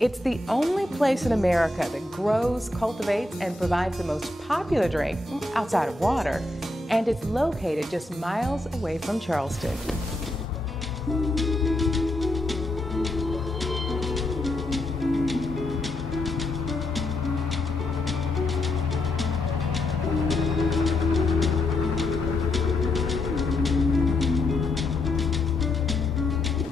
It's the only place in America that grows, cultivates, and provides the most popular drink outside of water, and it's located just miles away from Charleston.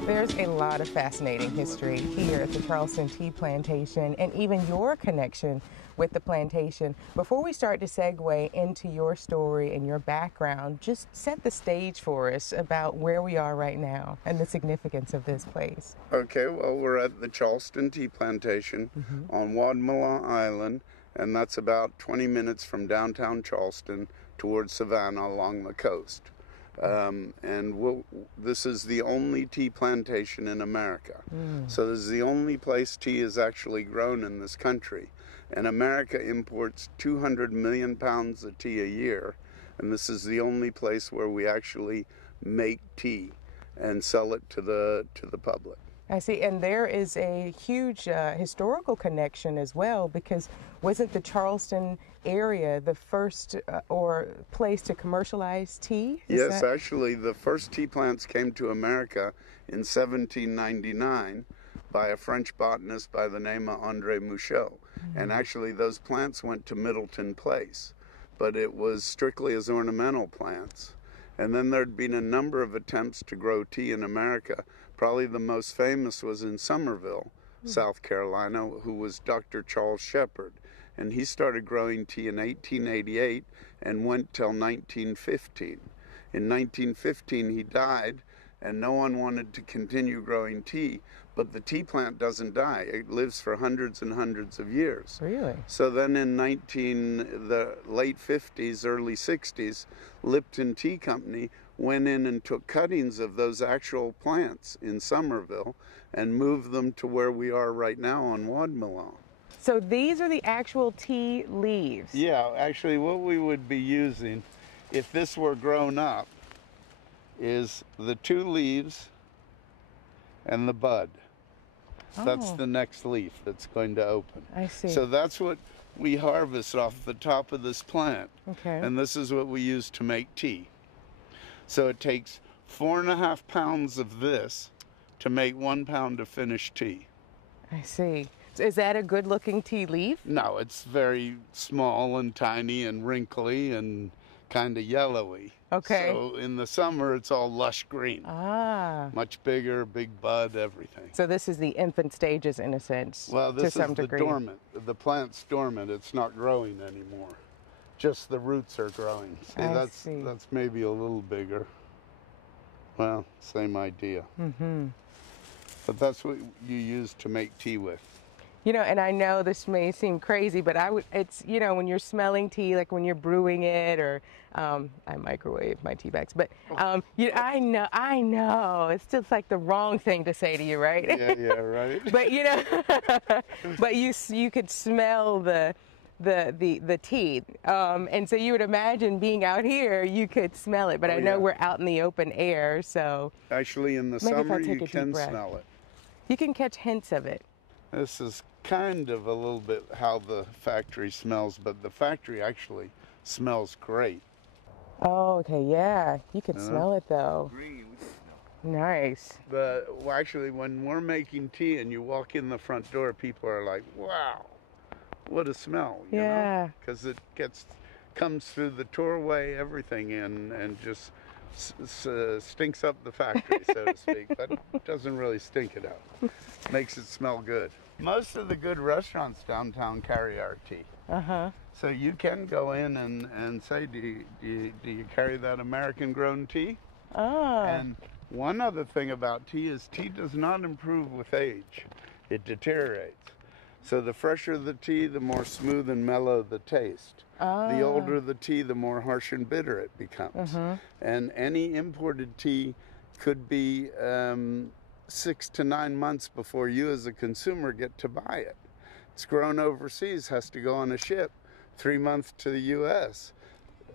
There's a lot of fascinating history here at the Charleston Tea Plantation, and even your connection with the plantation. Before we start to segue into your story and your background, just set the stage for us about where we are right now and the significance of this place. Okay, well, we're at the Charleston Tea Plantation on Wadmalaw Island, and that's about 20 minutes from downtown Charleston towards Savannah along the coast. This is the only tea plantation in America. So this is the only place tea is actually grown in this country. And America imports 200 million pounds of tea a year. And this is the only place where we actually make tea and sell it to the public. I see, and there is a huge historical connection as well, because wasn't the Charleston area the first or place to commercialize tea? Yes, actually, the first tea plants came to America in 1799 by a French botanist by the name of André Mouchot. And actually, those plants went to Middleton Place, but it was strictly as ornamental plants. And then there'd been a number of attempts to grow tea in America. Probably the most famous was in Somerville, South Carolina, who was Dr. Charles Shepherd. And he started growing tea in 1888 and went till 1915. In 1915, he died, and no one wanted to continue growing tea. But the tea plant doesn't die. It lives for hundreds and hundreds of years. Really? So then in the late 50s, early 60s, Lipton Tea Company went in and took cuttings of those actual plants in Somerville and moved them to where we are right now on Wadmalaw. So these are the actual tea leaves? Yeah, actually what we would be using, if this were grown up, is the two leaves and the bud. That's the next leaf that's going to open. I see. So that's what we harvest off the top of this plant. Okay. And this is what we use to make tea. So it takes 4.5 pounds of this to make 1 pound of finished tea. I see. So is that a good looking tea leaf? No, it's very small and tiny and wrinkly and kind of yellowy. Okay. So in the summer, it's all lush green. Ah. Much bigger, big bud, everything. So this is the infant stages in a sense. Well, this to some is the degree. dormant. The plant's dormant. It's not growing anymore. Just the roots are growing. See, that's maybe a little bigger. Well, same idea. But that's what you use to make tea with. You know, and I know this may seem crazy, but it's, you know, when you're smelling tea, like when you're brewing it, or I microwave my tea bags, but I know, it's just like the wrong thing to say to you, right? Yeah, right. But you know, but you could smell the tea, and so you would imagine being out here, you could smell it. But I know we're out in the open air, so actually in the summer you can smell it. You can catch hints of it. This is kind of a little bit how the factory smells, but the factory actually smells great. Oh, okay, yeah. You can smell it though. Green. Nice. But actually, when we're making tea and you walk in the front door, people are like, wow, what a smell, you know? Because it comes through the doorway, everything in, and just stinks up the factory, so to speak, but it doesn't really stink it out. Makes it smell good. Most of the good restaurants downtown carry our tea. So you can go in and say, do you carry that American-grown tea? And one other thing about tea is tea does not improve with age. It deteriorates. So the fresher the tea, the more smooth and mellow the taste. The older the tea, the more harsh and bitter it becomes. And any imported tea could be 6 to 9 months before you as a consumer get to buy it. It's grown overseas, has to go on a ship 3 months to the US,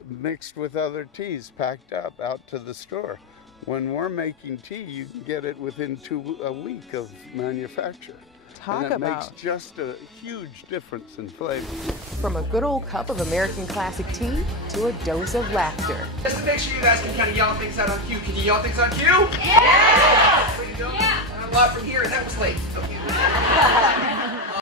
mixed with other teas, packed up out to the store. When we're making tea, you can get it within a week of manufacture. Talk and it about. makes just a huge difference in flavor. From a good old cup of American classic tea to a dose of laughter. Just to make sure you guys can kind of yell things out on cue. Can you yell things on cue? Yeah! Yeah! A lot from here. That was late.